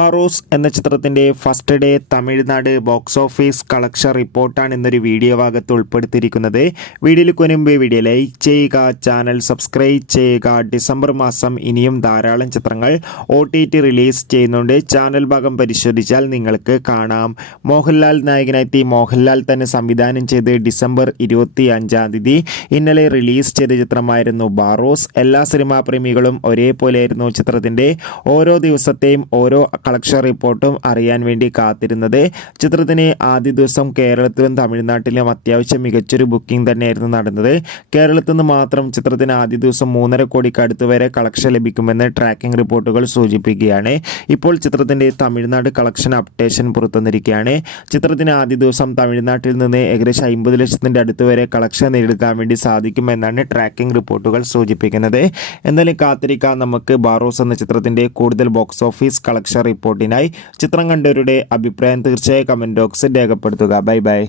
ബാറോസ് എന്ന ചിത്രത്തിൻ്റെ first day Tamil Nadu box office collection റിപ്പോർട്ടാണ് ഇന്നൊരു വീഡിയോ ഭാഗത്ത് ഉൾപ്പെടുത്തിയിരിക്കുന്നത്. വീഡിയോയിൽ മുൻപ് വീഡിയോ ലൈക്ക് ചെയ്യുക, ചാനൽ സബ്സ്ക്രൈബ് ചെയ്യുക. ഡിസംബർ മാസം ഇനിയും ധാരാളം ചിത്രങ്ങൾ OTT റിലീസ് ചെയ്യുന്നുണ്ട്. ചാനൽ ഭാഗം പരിശോധിച്ചാൽ നിങ്ങൾക്ക് കാണാം. മോഹൻലാൽ നായകനായി മോഹൻലാൽ തന്നെ സംവിധാനം ചെയ്ത് ഡിസംബർ 25 ഇന്നലെ റിലീസ് ചെയ്ത ചിത്രമായിരുന്നു ബാറോസ്. എല്ലാ സിനിമാ പ്രേമികളും ഒരേപോലെയായിരുന്നു ചിത്രത്തിൻ്റെ ഓരോ ദിവസത്തെയും ഓരോ കളക്ഷൻ റിപ്പോർട്ടും അറിയാൻ വേണ്ടി കാത്തിരുന്നത്. ചിത്രത്തിന് ആദ്യ ദിവസം കേരളത്തിലും തമിഴ്നാട്ടിലും അത്യാവശ്യം മികച്ചൊരു ബുക്കിംഗ് തന്നെയായിരുന്നു നടന്നത്. കേരളത്തിൽ നിന്ന് മാത്രം ചിത്രത്തിന് ആദ്യ ദിവസം 3.5 കോടിക്ക് അടുത്ത് വരെ കളക്ഷൻ ലഭിക്കുമെന്ന് ട്രാക്കിംഗ് റിപ്പോർട്ടുകൾ സൂചിപ്പിക്കുകയാണ്. ഇപ്പോൾ ചിത്രത്തിൻ്റെ തമിഴ്നാട് കളക്ഷൻ അപ്ഡേഷൻ പുറത്തുവന്നിരിക്കുകയാണ്. ചിത്രത്തിന് ആദ്യ ദിവസം തമിഴ്നാട്ടിൽ നിന്ന് ഏകദേശം 50 ലക്ഷത്തിൻ്റെ അടുത്ത് വരെ കളക്ഷൻ നേടിയെടുക്കാൻ വേണ്ടി സാധിക്കുമെന്നാണ് ട്രാക്കിംഗ് റിപ്പോർട്ടുകൾ സൂചിപ്പിക്കുന്നത്. എന്തായാലും കാത്തിരിക്കാം നമുക്ക് ബാറോസ് എന്ന ചിത്രത്തിൻ്റെ കൂടുതൽ ബോക്സ് ഓഫീസ് കളക്ഷൻ റിപ്പോർട്ടിനായി. ചിത്രം കണ്ടവരുടെ അഭിപ്രായം തീർച്ചയായും കമൻറ്റ് ബോക്സിൽ രേഖപ്പെടുത്തുക. Bye bye.